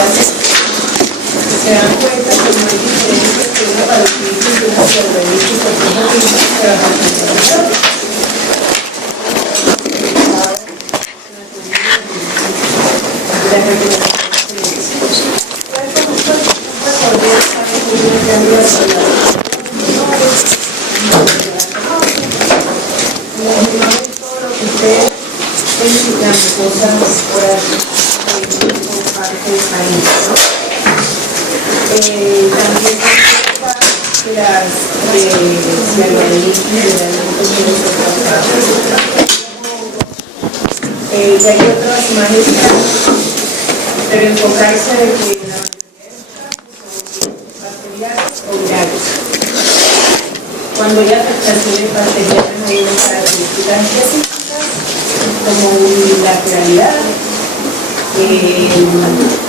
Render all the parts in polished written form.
hace, se dan cuenta que no hay diferencia entre una parotiditis y una periodontitis porque una titis se va a hacer. Cosas por parte del país, ¿no? También que las y hay otras imágenes, pero enfocarse de que la mayoría de los casos son bacterianos o virales. Cuando hay afectaciones bacterianas hay unas características específicas como unilateralidad, a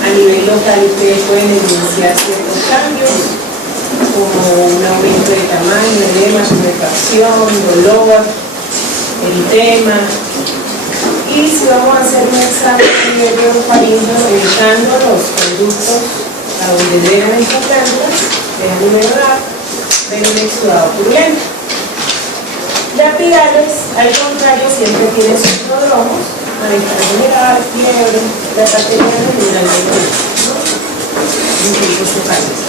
nivel local ustedes pueden evidenciar ciertos cambios como un aumento de tamaño, edema, sudoración, dolor, eritema. Y si vamos a hacer un examen a nivel de orofaringeo revisando los conductos a donde drenan estas plantas, dejan un error, ven un exudado purulento. Las virales, al contrario, siempre tienen sus prodromos, malestar general, fiebre, la bacteriana y una neumonía, ¿no? Incluso cefalis.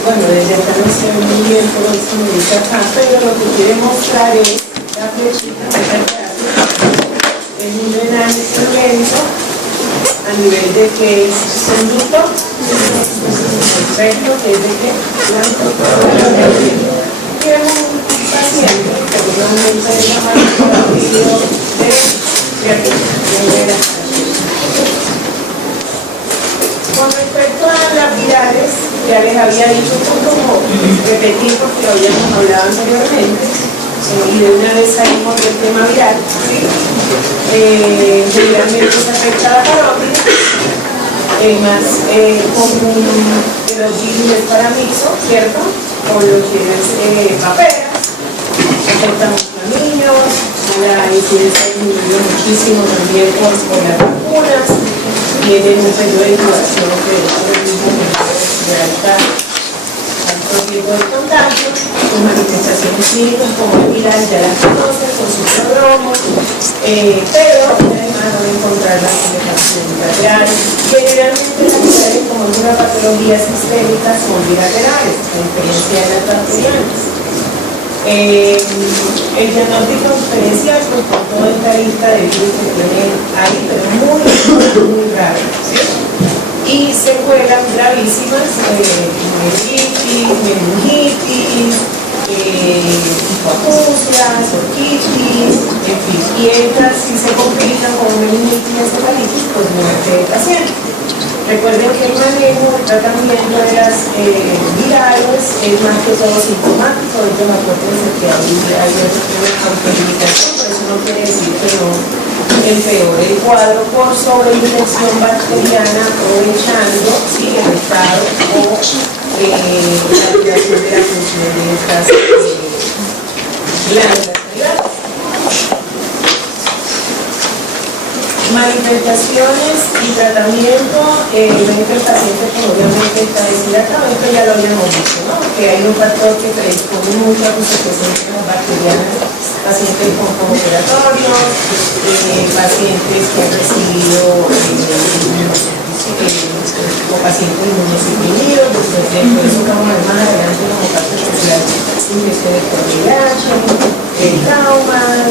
Bueno, desde acá no sé muy bien por eso me dice acá, pero lo que quiere mostrar es la flechita que es un drenaje lento a nivel de que es conducto. Perfecto, que es de que blanco tenemos un paciente con un aumento de tamaño de creatina. Con respecto a las virales, ya les había dicho como repetir porque lo habíamos hablado anteriormente, y de una vez salimos del tema viral, ¿sí? Generalmente se afecta a la parótida. Más común de los virus del paramixo, ¿cierto? Con los que es paperas, afectan mucho a niños, la incidencia disminuye muchísimo también por las vacunas, tienen un periodo de incubación que es el mismo de alto riesgo de contagio, sus manifestaciones clínicas como el viral ya las conocen con sus prodromos, pero además van a encontrar la afectación bilateral. Generalmente las virales, como es una patología sistémica, son bilaterales, a diferencia de las bacterianas. El diagnóstico diferencial, pues con toda esta lista de virus que tienen ahí, pero muy raro, ¿sí? Y secuelas gravísimas, hemorroiditis, meningitis, hipoacusias, orquitis, en fin, y estas si se complican con meningitis y encefalitis, pues muerte de paciente. Recuerden que el manejo, el tratamiento de las virales es más que todo sintomático. Entonces acuérdense que hay una autolimitación, pero eso no quiere decir que no empeore el cuadro por sobreinfección bacteriana, aprovechando ¿sí? El estado o la alteración de la función de estas glándulas salivales. Manifestaciones y tratamiento, ven que el paciente pues, obviamente está deshidratado, esto ya lo habíamos dicho, ¿no? Que hay un factor que predispone mucho a que se presenten las bacterianas, pacientes con operatorios, pacientes que han recibido o pacientes inmunosuprimidos, por eso vamos a ver más adelante como parte especial infecciones por VIH, traumas,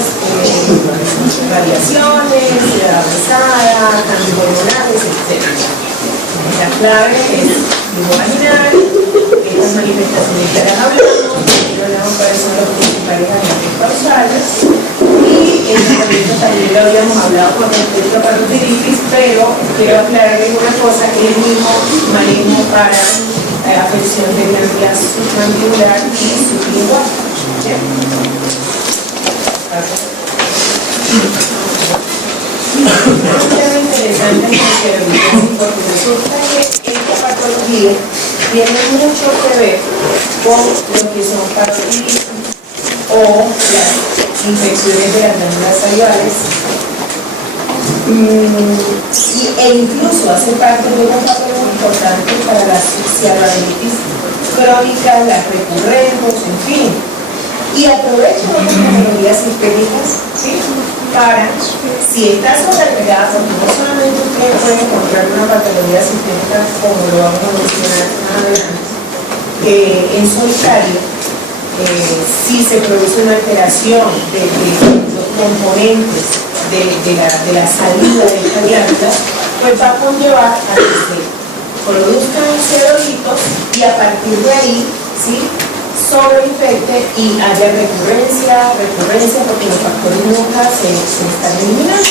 radiaciones, avanzada, cambios hormonales, etc. La clave es flujo vaginal, estas manifestaciones que ahora hablamos cuáles son los principales agentes causales, y el tratamiento también lo habíamos hablado con respecto a parotiditis, pero quiero aclararles una cosa, que es el mismo manejo para afección de glándula submandibular y sublingual. Es un tema interesante en consideración porque resulta que esta patología tiene mucho que ver con lo que son parotiditis o las infecciones de las glándulas salivales, e incluso hace parte de un papel muy importante para la cianobacteritis crónica, las recurrentes, en fin. Y aprovecho las tecnologías sistémicas, ¿sí?, para, si está sobrecargada, porque no solamente usted puede encontrar una patología sistémica, como lo vamos a mencionar más adelante, en solitario, si se produce una alteración de los componentes de la salida de esta glándula, pues va a conllevar a que se produzcan celulitos y a partir de ahí, ¿sí?, sobreinfecte y haya recurrencia, porque los factores nunca se están eliminando.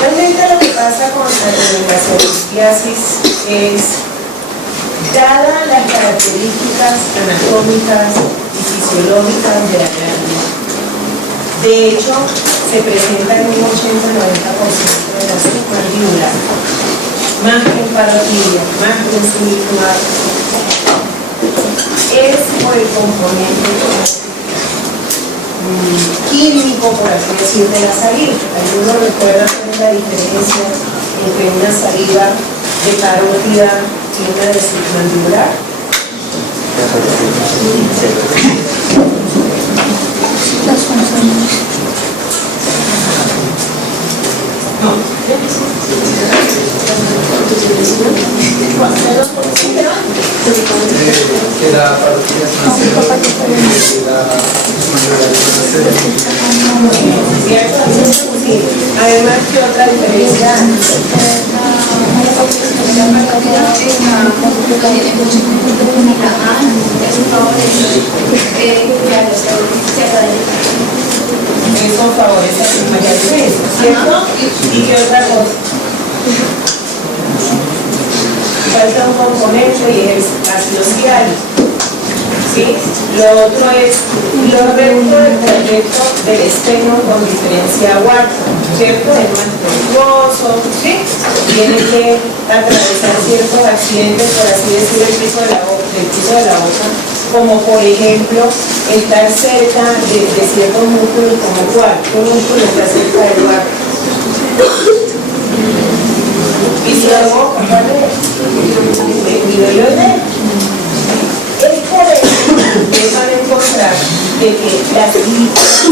Realmente lo que pasa con la psoriasis es, dadas las características anatómicas y fisiológicas de la glándula, de hecho, se presenta en un 80-90% de la submandíbula, más que en parotidia, más que en sublingual. Es por el componente químico, por así decir, de la saliva. Algunos recuerdan la diferencia entre una saliva de parótida y una de submandibular. Las funciones. No. Que la partida es una además, ¿qué otra diferencia? Eso favorece a su mayor peso, ¿cierto? ¿Y qué otra cosa? Falta un componente y es ácido ciálico, ¿sí? Lo otro es los restos del trayecto del esteno con diferencia huarta, ¿cierto? Es más tortuoso, ¿sí? Tiene que atravesar ciertos accidentes, por así decirlo, del piso de la boca, como por ejemplo estar cerca de ciertos músculos como cuál, ¿qué músculo está cerca del huarta? Piso de la boca, ¿vale? El midoides. Es por eso que van a encontrar de que las ligas,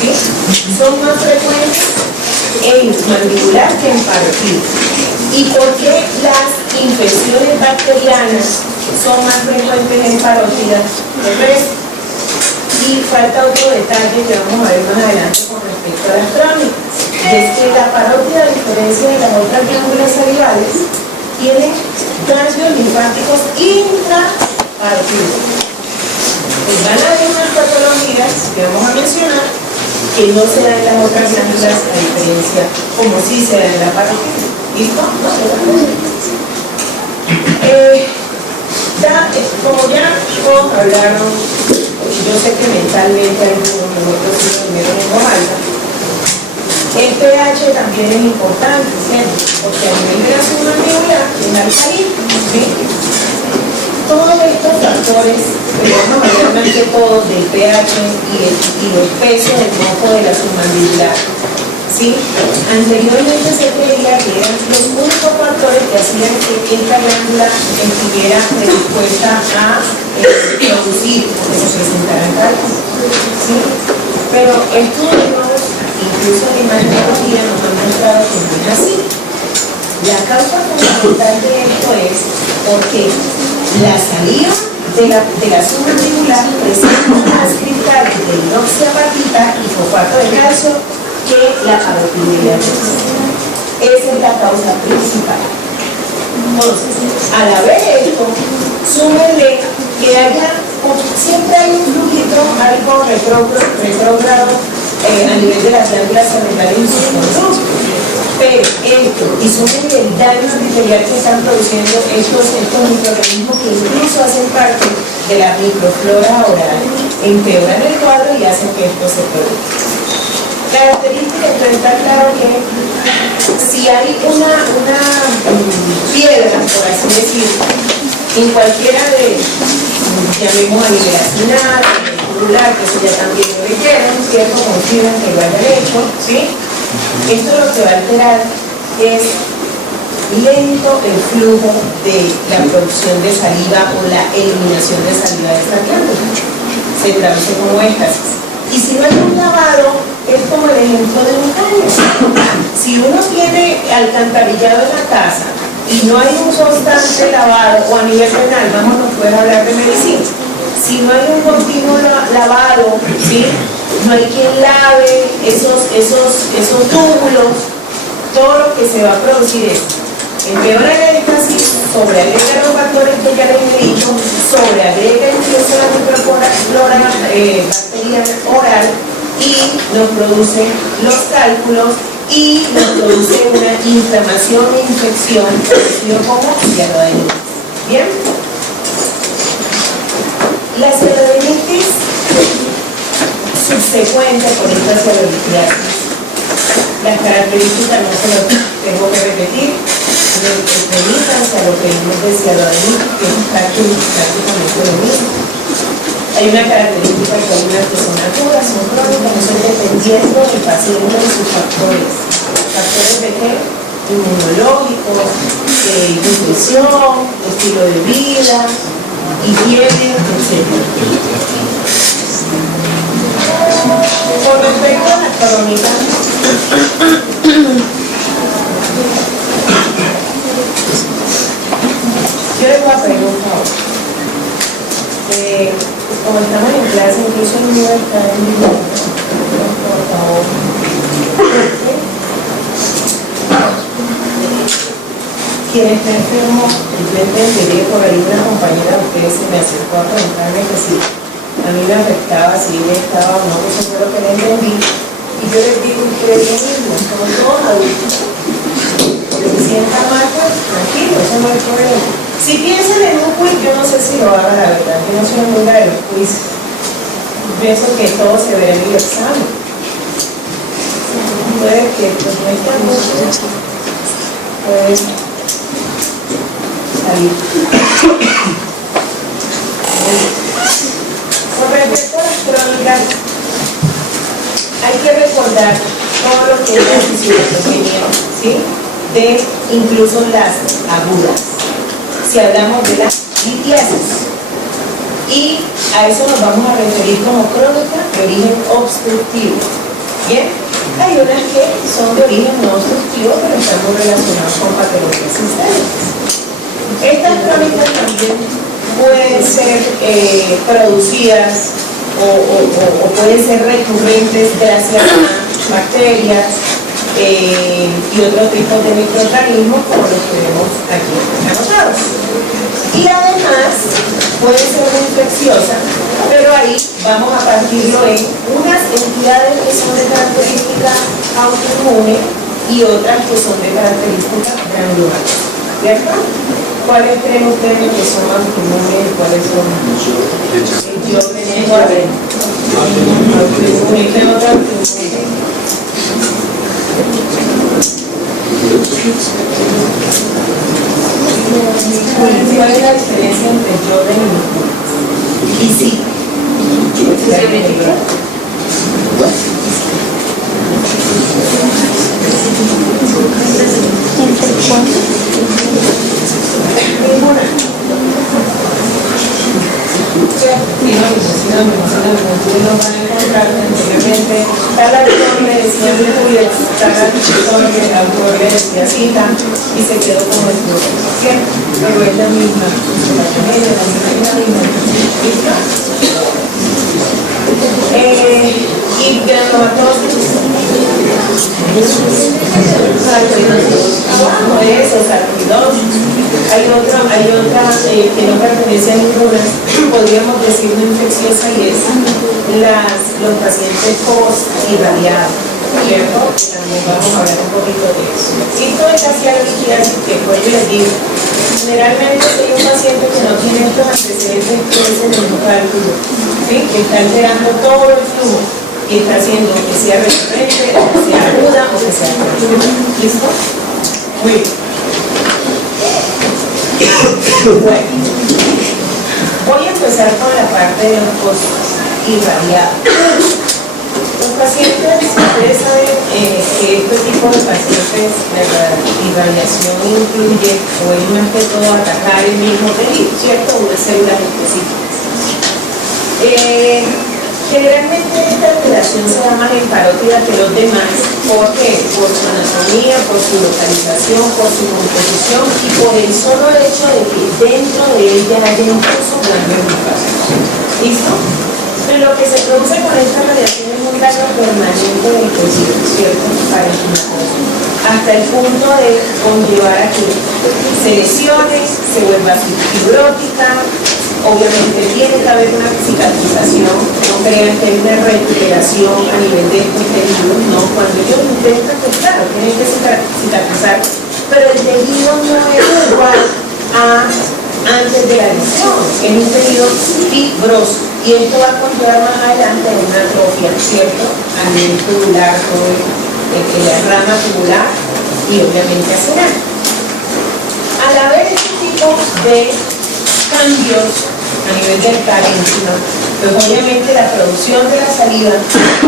¿sí?, son más frecuentes en mandibular que en parotidia. ¿Y por qué las infecciones bacterianas son más frecuentes en parótida? Y falta otro detalle que vamos a ver más adelante con respecto a las crónicas. Es que la parótida, a diferencia de las otras glándulas salivales, tiene ganglios linfáticos intraparotídicos. Pues van a haber unas patologías que vamos a mencionar que no se dan en las otras glándulas, a diferencia, como sí se da en la parótida. ¿Listo? Como ya todos hablaron, yo sé que mentalmente algunos de nosotros sí lo vieron en voz alta, el pH también es importante, ¿cierto? Porque a nivel de la submandibular es alcalino, ¿sí? Todos estos factores, pero vamos a hablar más que todo del pH y los pesos del moco de la submandibular, ¿sí? Anteriormente se creía que eran los únicos factores que hacían que esta glándula estuviera predispuesta a producir o que se presentaran cálculos, ¿sí? Pero estudios, incluso en imagenología, nos han mostrado que no es así. La causa fundamental de esto es porque la saliva de la submandibular presenta más cristales de inoxiapatita y fosfato de calcio que la parotidia. Esa es la causa principal. Entonces, al haber esto, súmenle que siempre hay un flujo, algo retrógrado a nivel de las glándulas cerebrales y sus conductos. Pero esto, y súmenle el daño epitelial que están produciendo estos microorganismos que incluso hacen parte de la microflora oral, empeoran el cuadro y hacen que esto se produzca. Característica, entonces está claro que si hay una piedra, por así decirlo, en cualquiera de, llamemos a nivel acinar, ventricular, que eso ya también lo requieren, ¿cierto? Confirman que lo hayan hecho, ¿sí? Esto lo que va a alterar es lento el flujo de la producción de saliva o la eliminación de saliva de esta glándula. Se traduce como éxtasis. Y si no hay un lavado, es como el ejemplo de un caño. Si uno tiene alcantarillado en la casa y no hay un constante lavado, o a nivel renal, vamos a poder hablar de medicina, si no hay un continuo lavado, ¿sí? No hay quien lave esos túbulos, todo lo que se va a producir es empeora el éxtasis, sobreagrega los factores que ya les he dicho, sobreagrega incluso la microflora bacteriana oral y nos produce los cálculos y nos produce una inflamación e infección conocido como cianoadenitis. ¿Bien? La cianoadenitis subsecuente por esta cianolitiasis. Las características no se las tengo que repetir, remítanse a lo que vimos de cianoadenitis, que es prácticamente lo mismo. Hay una característica que algunas que son agudas, son crónicas, no son dependiendo del paciente de sus factores. ¿Factores de qué? Inmunológicos, nutrición, estilo de vida, higiene, etc. Con respecto a las crónicas, yo les voy a preguntar, como estamos en clase, incluso el nivel está en vivo, por favor. Quien está enfermo, yo entendería por ahí una compañera de ustedes se me acercó a preguntarme que si a mí me afectaba, si ella estaba o no, eso fue lo que le entendí. Y yo les digo ustedes lo mismo, somos todos adultos. Que se sienta mal, pues tranquilo, eso no hay problema. Si piensan en un quiz, yo no sé si lo hagan, la verdad, yo no soy amiga de los quiz. Pienso que todo se verá en el examen. Puede que pues no está mucho, puede salir. Con respecto a las crónicas, hay que recordar todo lo que es la fisiopatogenia, ¿sí? De incluso las agudas. Si hablamos de la litiasis, y a eso nos vamos a referir como crónica de origen obstructivo. ¿Bien? Hay unas que son de origen no obstructivo, pero están muy relacionadas con patologías sistémicas. Estas crónicas también pueden ser producidas o pueden ser recurrentes gracias a bacterias y otros tipos de microorganismos como los que vemos aquí anotados. Y además puede ser muy infecciosa, pero ahí vamos a partirlo en unas entidades que son de característica autoinmune y otras que son de característica granular. ¿Cierto? ¿Cuáles creen ustedes que son autoinmunes y cuáles son? Yo tengo autoinmune. ¿Qué otra autoinmune? ¿Cuál es la diferencia entre Jordan y sí? Ninguna. No van a encontrar anteriormente. Está la autor le decía Julio, está la autor le decía cita y se quedó como el grupo. ¿Cierto? Pero es la misma. La misma. Y granulomatosis. Abajo de eso, sarcoidosis. Hay otra que no pertenece a ninguna, podríamos decir una infecciosa, y es los pacientes post-irradiados, ¿cierto? También vamos a hablar un poquito de eso. Y toda esta cianolitiasis que pues yo les digo, generalmente hay un paciente que no tiene estos antecedentes que es en el cálculo, ¿sí? Que está alterando todo el flujo y está haciendo que sea recurrente, o que sea aguda, o que sea crónica. ¿Listo? Muy bien. Bueno, voy a empezar con la parte de los costos. irradiado. Los pacientes, ustedes saben que este tipo de pacientes, la irradiación incluye, o es más que todo atacar el mismo tejido, ¿cierto? Unas células específicas. Generalmente esta alteración se da más en parótida que los demás. ¿Por qué? Por su anatomía, por su localización, por su composición y por el solo hecho de que dentro de ella haya incluso ganglios linfáticos. ¿Listo? Pero lo que se produce con esta radiación es un daño permanente del tejido, ¿cierto? Hasta el punto de conllevar a que se lesione, se vuelva fibrótica. Obviamente tiene que haber una cicatrización, no crean que hay una recuperación a nivel de estos tejidos, no, cuando ellos intentan, pues claro, tienen que cicatrizar, pero el tejido no es igual a antes de la lesión, es un tejido fibroso, y esto va a conllevar más adelante una atrofia, ¿cierto? A nivel tubular, todo la rama tubular y obviamente acinar. Al haber este tipo de cambios a nivel del parénquima, pues obviamente la producción de la saliva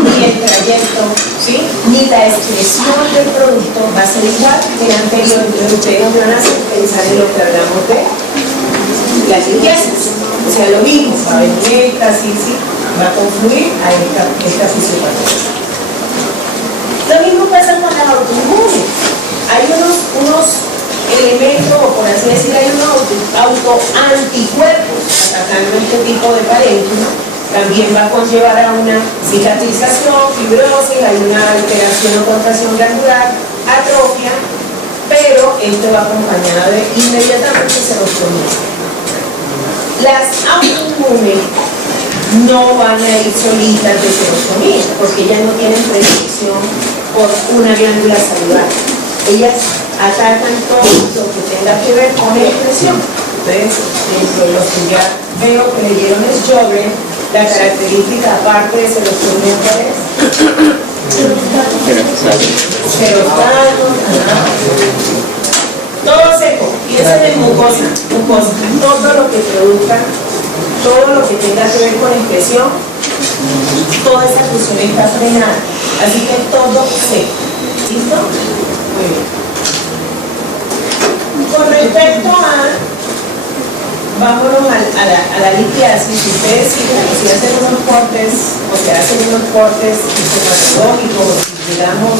ni el trayecto, ¿sí? Ni la excreción del producto va a ser igual que el anterior. Entonces ustedes van a hacer pensar en lo que hablamos de las limpiezas, o sea, lo mismo, va a haber éxtasis, ¿sí? Va a confluir a esta fisiopatología. Lo mismo pasa con las autoinmunes. Hay unos elementos, o por así decir, hay unos autoanticuerpos atacando este tipo de parénquima. También va a conllevar a una cicatrización, fibrosis, hay una alteración o contracción glandular, atrofia, pero esto va acompañado de inmediatamente serostomía. Las autoinmunes no van a ir solitas de serostomía, porque ellas no tienen predilección por una glándula salivar. Ellas atacan todo lo que tenga que ver con la expresión. Entonces, dentro de los que ya veo que leyeron el Sjögren, la característica aparte de serostomía, ¿cuál es? Serostano, todo seco, piensen en mucosa, todo lo que produzca, todo lo que tenga que ver con expresión, toda esa función está frenada, así que todo seco. ¿Listo? Muy bien. Con respecto a, vámonos a la litiasis, si ustedes siguen, si hacen unos cortes, o se hacen unos cortes histomatológicos, digamos,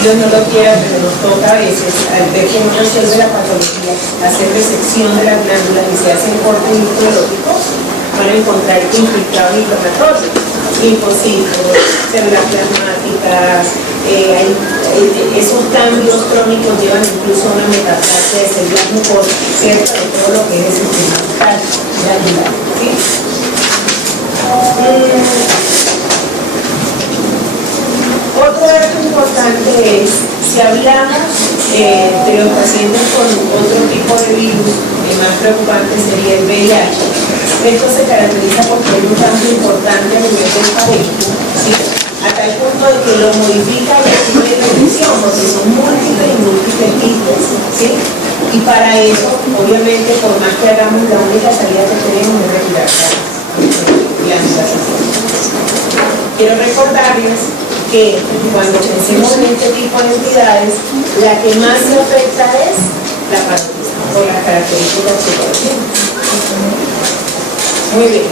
Dios no lo quiera, pero nos toca a veces, al ver que no resuelve la patología, hacer resección de las glándulas y se hacen cortes histológicos, van a encontrar infiltrados inflamatorios, linfocitos, células plasmáticas, esos cambios crónicos llevan incluso a una metaplasia de células mucosas, ¿cierto? De todo lo que es el sistema glandular, ¿sí? Otro dato importante es, si hablamos de los pacientes con otro tipo de virus, el más preocupante sería el VIH. Esto se caracteriza porque hay un cambio importante a nivel del parénquima, ¿sí? A tal punto de que lo modifica y tiene regresión, porque son múltiples quistes, ¿sí? Y para eso, obviamente, por más que hagamos, la única salida que tenemos es retirar glándulas. Quiero recordarles que cuando pensemos en este tipo de entidades, la que más se afecta es la parótida, por las características que conocemos. Muy bien.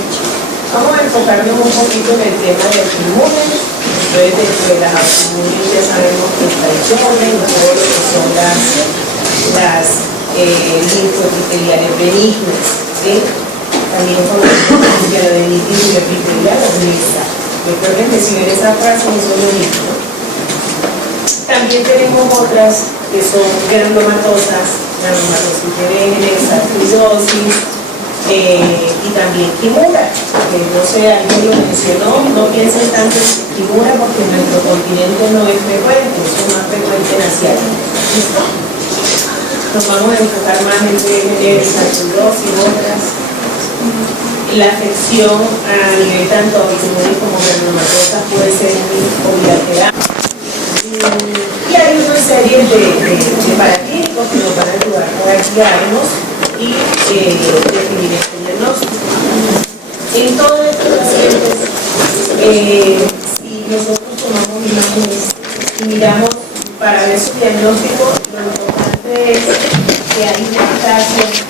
Vamos a enfocarnos un poquito en el tema de autoinmunes. Entonces, dentro de las autoinmunes ya sabemos que está el Sjögren, todo lo que son las linfoepiteliales benignas, ¿sí? También conocemos que la benignitis y la epitelial es mixta. Recuerden que si ven esa frase no son lo mismo. También tenemos otras que son granulomatosas, granulomatositis, sarcoidosis, y también Kimura, que no sé, alguien lo mencionó, no piensen tanto en Kimura porque en nuestro continente no es frecuente, es más frecuente en Asiática. ¿Listo? Nos vamos a enfocar más en sarcoidosis y otras. La afección a nivel tanto autoinmune como granulomatosas puede ser bilateral. Y hay una serie de paraquímicos que nos van a ayudar a guiarnos y definir este diagnóstico. En todos estos pacientes Si nosotros tomamos imágenes y miramos para ver su diagnóstico, lo importante es que hay una estación